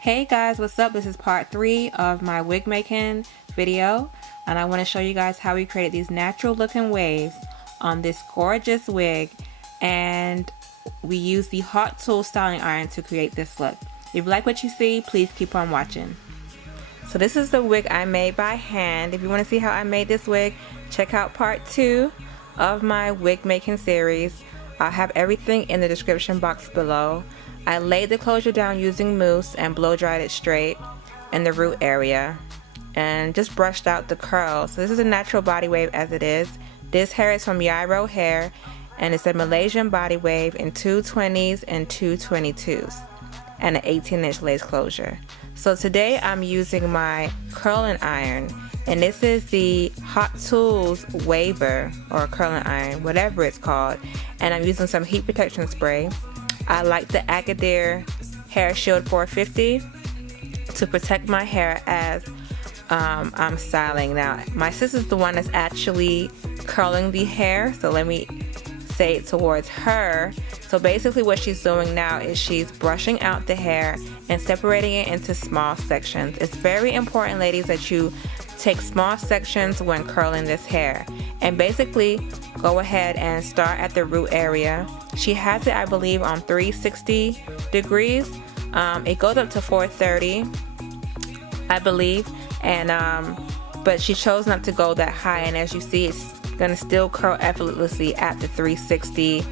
Hey guys, what's up? This is part 3 of my wig making video, and I want to show you guys how we created these natural looking waves on this gorgeous wig, and we use the hot tool styling iron to create this look. If you like what you see, please keep on watching. So this is the wig I made by hand. If you want to see how I made this wig, check out part 2 of my wig making series. I'll have everything in the description box below. I laid the closure down using mousse and blow dried it straight in the root area and just brushed out the curls. So this is a natural body wave as it is. This hair is from Yiroo hair, and it's a Malaysian body wave in 220s and 222s and an 18-inch lace closure. So today I'm using my curling iron, and this is the Hot Tools waver or curling iron, whatever it's called, and I'm using some heat protection spray. I like the Agadir Hair Shield 450 to protect my hair as I'm styling. Now, my sister's the one that's actually curling the hair, so let me say it towards her. So basically what she's doing now is she's brushing out the hair and separating it into small sections. It's very important, ladies, that you take small sections when curling this hair, and basically go ahead and start at the root area. She has it, I believe, on 360 degrees. It goes up to 430, I believe, and but she chose not to go that high, and as you see, it's gonna still curl effortlessly at the 360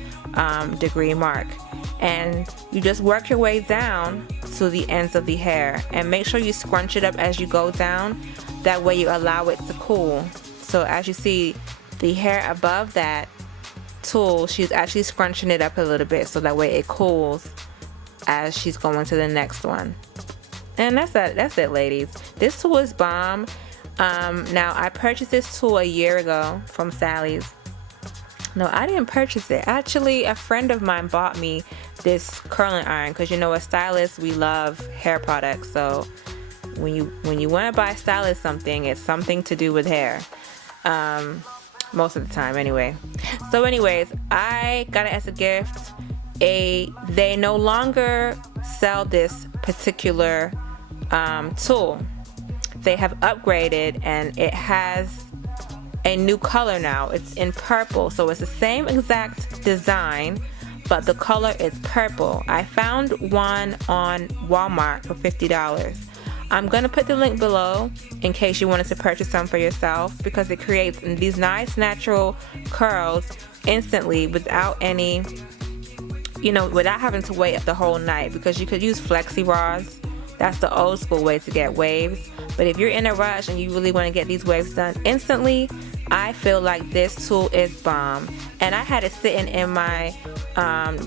degree mark. And you just work your way down to the ends of the hair, and make sure you scrunch it up as you go down. That way you allow it to cool. So as you see, the hair above that tool, she's actually scrunching it up a little bit so that way it cools as she's going to the next one. And that's it, ladies. This tool is bomb. Now I purchased this tool a year ago from Sally's. No, I didn't purchase it. Actually, a friend of mine bought me this curling iron, because you know, as stylists, we love hair products. So when you want to buy a stylist something, it's something to do with hair. Most of the time anyway. So anyways, I got it as a gift. They no longer sell this particular tool. They have upgraded, and it has a new color now. It's in purple, so it's the same exact design, but the color is purple. I found one on Walmart for $50. I'm gonna put the link below in case you wanted to purchase some for yourself, because it creates these nice natural curls instantly without any, without having to wait the whole night, because you could use flexi rods. That's the old school way to get waves. But if you're in a rush and you really want to get these waves done instantly, I feel like this tool is bomb. And I had it sitting in my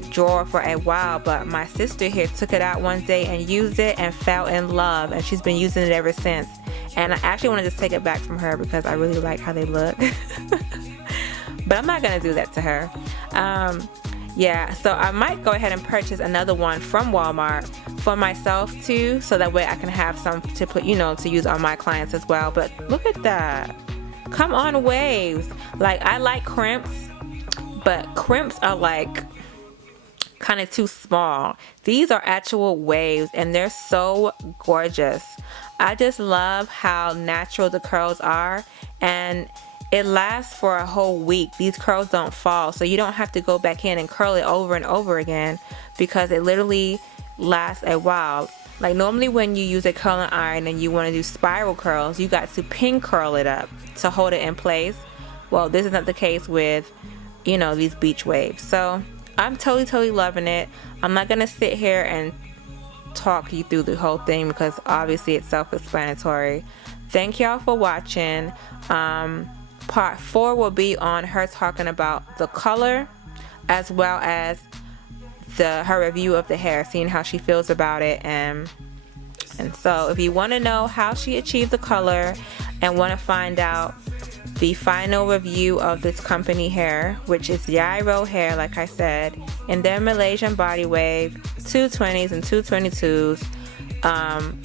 drawer for a while, but my sister here took it out one day and used it and fell in love, and she's been using it ever since. And I actually wanted to take it back from her because I really like how they look. But I'm not gonna do that to her. Yeah, so I might go ahead and purchase another one from Walmart for myself too, so that way I can have some to put, to use on my clients as well. But look at that. Come on, waves. Like, I like crimps, but crimps are like kind of too small. These are actual waves, and they're so gorgeous. I just love how natural the curls are, and it lasts for a whole week. These curls don't fall, so you don't have to go back in and curl it over and over again, because it literally lasts a while. Like, normally when you use a curling iron and you want to do spiral curls, you got to pin curl it up to hold it in place. Well, this is not the case with, these beach waves. So I'm totally loving it. I'm not gonna sit here and talk you through the whole thing, because obviously it's self-explanatory. Thank y'all for watching. Part 4 will be on her talking about the color, as well as her review of the hair, seeing how she feels about it. And so if you want to know how she achieved the color and want to find out the final review of this company hair, which is Yiroo hair, like I said, and their Malaysian Body Wave 220s and 222s,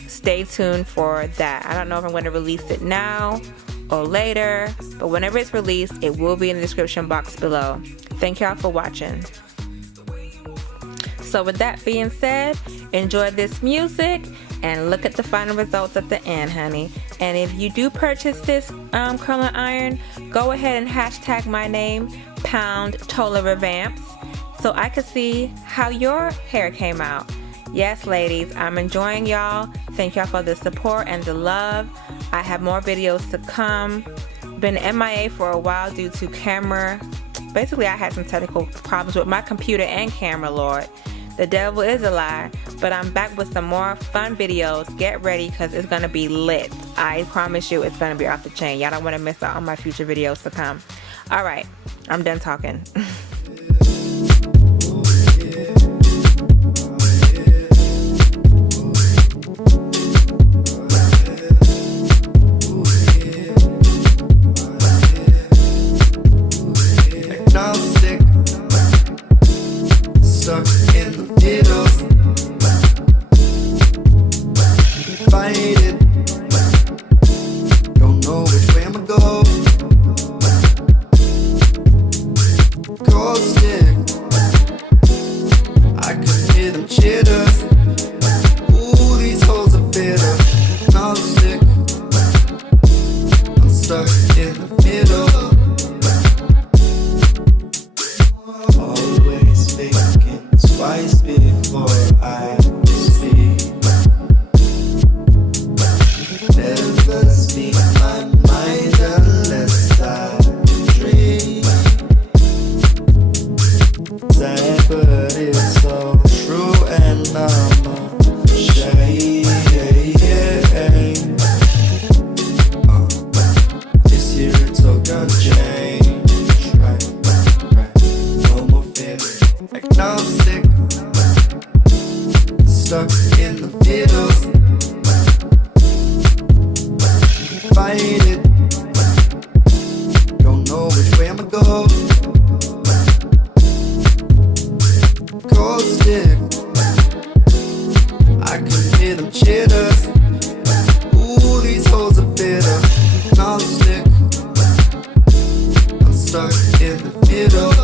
stay tuned for that. I don't know if I'm going to release it now or later, but whenever it's released, it will be in the description box below. Thank y'all for watching. So with that being said, enjoy this music and look at the final results at the end, honey. And if you do purchase this curling iron, go ahead and hashtag my name, #TOLAREVAMPS, so I can see how your hair came out. Yes, ladies, I'm enjoying y'all. Thank y'all for the support and the love. I have more videos to come. Been MIA for a while due to camera. Basically, I had some technical problems with my computer and camera, Lord. The devil is a lie. But I'm back with some more fun videos. Get ready, because it's going to be lit. I promise you it's going to be off the chain. Y'all don't want to miss out on my future videos to come. Alright, I'm done talking. Stuck in the middle, fight it, don't know which way I'ma go, caustic, I can hear them chitter, ooh, these holes are bitter, caustic, I'm stuck in the middle. Always thinking twice before I speak. Never speak my mind unless I dream. Sad, but it's so true, and I'm ashamed. This year it's all gonna change. Agnostic, stuck in the middle, fight it, don't know which way I'ma go, caustic, I can hear them chitter, ooh, these holes are bitter, agnostic, I'm stuck in the middle.